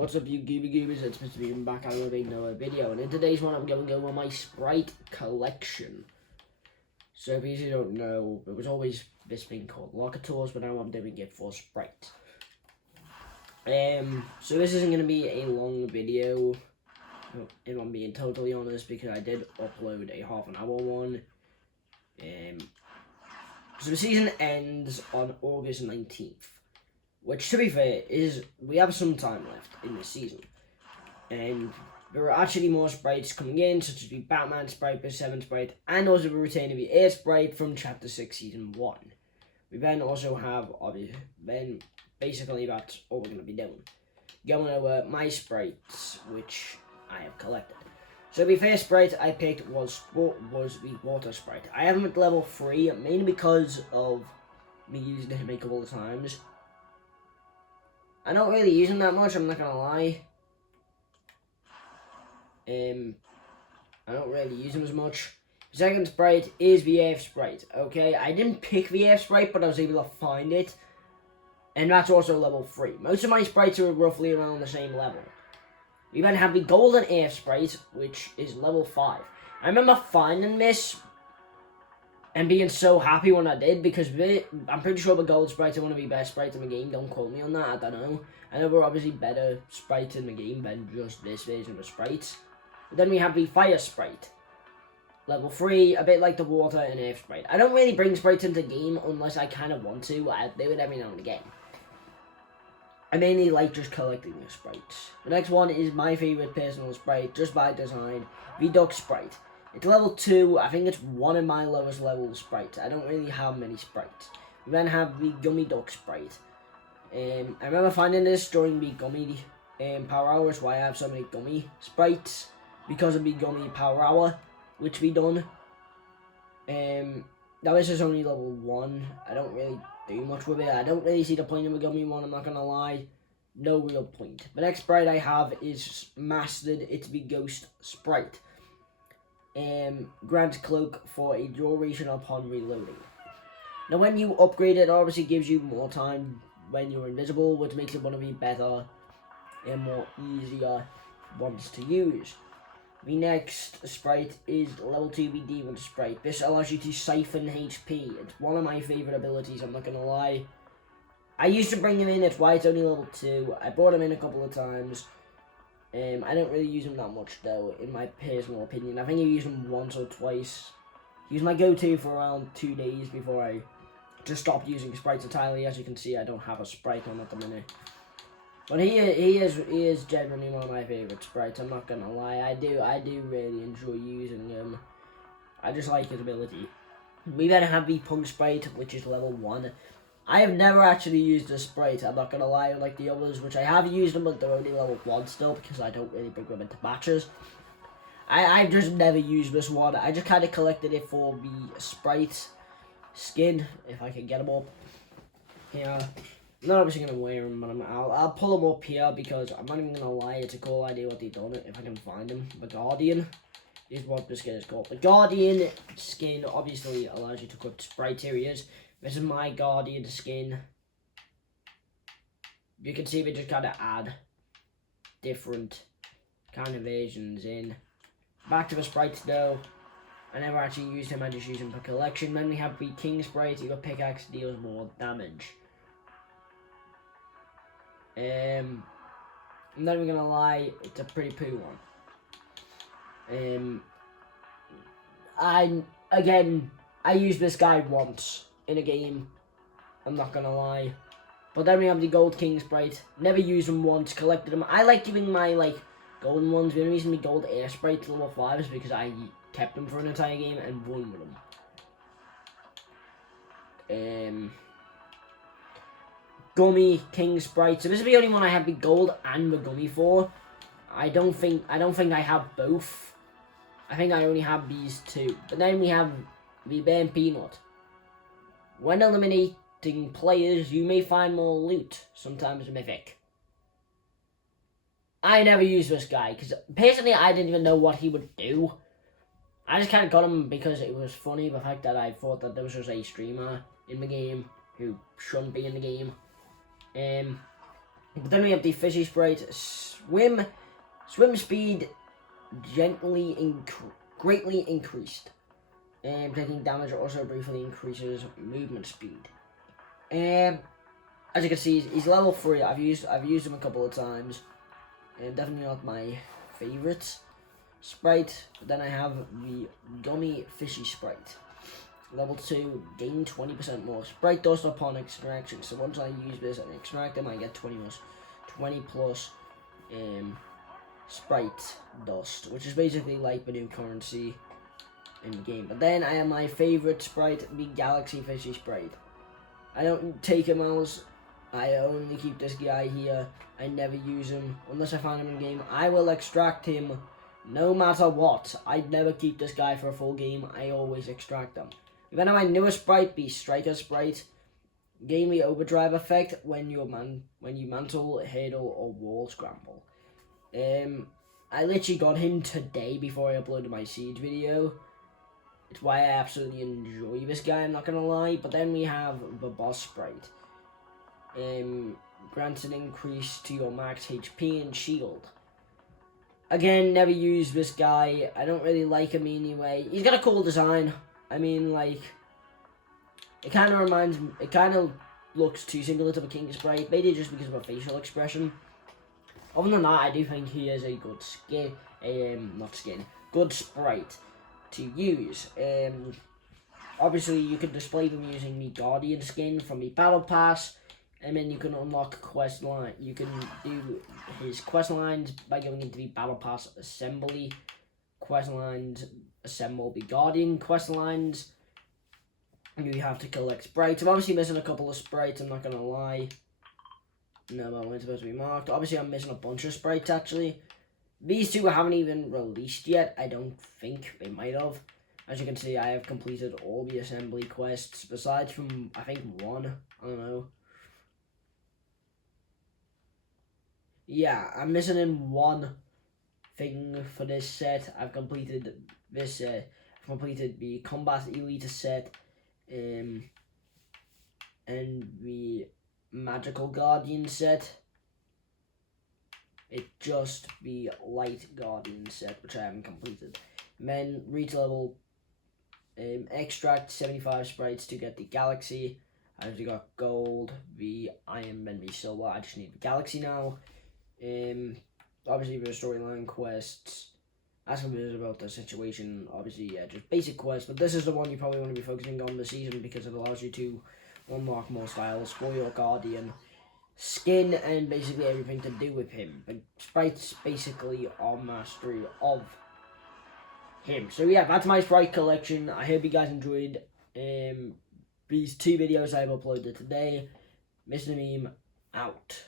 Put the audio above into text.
What's up, you Gooby Goobers? It's Mr. Bean back out with another video, and in today's one I'm going to go on my Sprite collection. So if you don't know, it was always this thing called Locker Tours, but now I'm doing it for Sprite. So this isn't going to be a long video, if I'm being totally honest, because I did upload a half-an-hour one. So the season ends on August 19th. Which, to be fair, is we have some time left in this season. And there are actually more sprites coming in, such as the Batman sprite, the 7 sprite, and also the return of the Air sprite from Chapter 6, Season 1. We then also have, then basically that's all we're going to be doing. Going over my sprites, which I have collected. So the first sprite I picked was the Water sprite. I have him at level 3, mainly because of me using him a couple of times. I don't really use him that much, I'm not gonna lie. I don't really use him as much. The second sprite is the Earth sprite, okay? I didn't pick the Earth sprite, but I was able to find it. And that's also level 3. Most of my sprites are roughly around the same level. We then have the Golden Earth sprite, which is level 5. I remember finding this and being so happy when I did, because I'm pretty sure the gold sprites are one of the best sprites in the game. Don't quote me on that, I don't know. I know we're obviously better sprites in the game than just this version of sprites. But then we have the fire sprite. Level 3, a bit like the water and earth sprite. I don't really bring sprites into the game unless I kind of want to. I do it every now and again. I mainly like just collecting the sprites. The next one is my favourite personal sprite, just by design, the duck sprite. It's level 2, I think it's one of my lowest level sprites. I don't really have many sprites. We then have the Gummy Duck sprite. I remember finding this during the Gummy Power Hours, why I have so many Gummy sprites. Because of the Gummy Power Hour, which we done. Now this is only level 1. I don't really do much with it. I don't really see the point of a Gummy one, I'm not gonna lie. No real point. The next sprite I have is mastered. It's the Ghost sprite. Grants cloak for a duration upon reloading. Now when you upgrade it, obviously gives you more time when you're invisible, which makes it one of the better and more easier ones to use. The next sprite is level 2 the Demon sprite. This allows you to siphon HP. It's one of my favourite abilities, I'm not gonna lie. I used to bring him in, it's why it's only level 2. I brought him in a couple of times. I don't really use him that much though, in my personal opinion. I think I used him once or twice. He was my go-to for around 2 days before I just stopped using sprites entirely. As you can see, I don't have a sprite on at the minute. But he is genuinely one of my favourite sprites, I'm not gonna lie. I do really enjoy using him. I just like his ability. We then have the Punk sprite, which is level 1. I have never actually used a sprite, I'm not gonna lie, like the others, which I have used them, but they're only level 1 still, because I don't really bring them into matches. I've just never used this one. I just kind of collected it for the sprite skin, if I can get them up. Yeah, I'm not obviously gonna wear them, but I'll pull them up here, because I'm not even gonna lie, it's a cool idea what they've done, if I can find them. The Guardian is what the skin is called. The Guardian skin obviously allows you to equip sprite areas. This is my Guardian skin. You can see we just kind of add different kind of versions in. Back to the sprites though. I never actually used him, I just used him for collection. Then we have the King sprite. Your pickaxe deals more damage. I'm not even gonna lie, it's a pretty poo one. I used this guy once in a game, I'm not gonna lie. But then we have the Gold King sprite. Never used them once, collected them. I like giving my golden ones. The only reason the Gold Air sprite to level 5 is because I kept them for an entire game and won with them. Gummy King sprite. So this is the only one I have the gold and the gummy for. I don't think I have both. I think I only have these 2. But then we have the Burn Peanut. When eliminating players, you may find more loot, sometimes mythic. I never used this guy, because personally I didn't even know what he would do. I just kind of got him because it was funny, the fact that I thought that there was just a streamer in the game who shouldn't be in the game. But then we have the fishy sprite. Swim speed greatly increased. Taking damage also briefly increases movement speed. As you can see, he's level 3. I've used him a couple of times. Definitely not my favourite sprite. But then I have the gummy fishy sprite. Level 2, gain 20% more sprite dust upon extraction. So once I use this and extract them, I get 20 plus sprite dust, which is basically like the new currency in the game. But then I have my favorite sprite, the Galaxy Fishy Sprite. I don't take him else. I only keep this guy here. I never use him unless I find him in game. I will extract him no matter what. I'd never keep this guy for a full game. I always extract them. Then my newest sprite, the Striker Sprite, gain the overdrive effect when you mantle, hurdle, or wall scramble. I literally got him today before I uploaded my Siege video. It's why I absolutely enjoy this guy, I'm not gonna lie. But then we have the Boss Sprite. Grants an increase to your max HP and shield. Again, never use this guy. I don't really like him anyway. He's got a cool design. I mean, like, it kind of looks too similar to the King Sprite, maybe just because of a facial expression. Other than that, I do think he is a good good sprite to use. Obviously, you can display them using the Guardian skin from the Battle Pass, and then you can unlock quest line. You can do his quest lines by going into the Battle Pass assembly quest lines. Assemble the Guardian quest lines. You have to collect sprites. I'm obviously missing a couple of sprites, I'm not gonna lie. No, but when supposed to be marked. Obviously, I'm missing a bunch of sprites actually. These two haven't even released yet. I don't think they might have. As you can see, I have completed all the assembly quests, besides from, I think, one. I don't know. Yeah, I'm missing in one thing for this set. I've completed this I've completed the Combat Elite set, and the Magical Guardian set. It's just the Light Guardian set, which I haven't completed. And then reach level, extract 75 sprites to get the Galaxy. I already got gold, the Iron Man, the silver. I just need the Galaxy now. Obviously the storyline quests. Ask me about the situation. Obviously, yeah, just basic quests. But this is the one you probably want to be focusing on this season because it allows you to unlock more styles for your Guardian skin and basically everything to do with him. But sprites basically are mastery of him. So yeah, that's my sprite collection. I hope you guys enjoyed these 2 videos I've uploaded today. Mr. Meme out.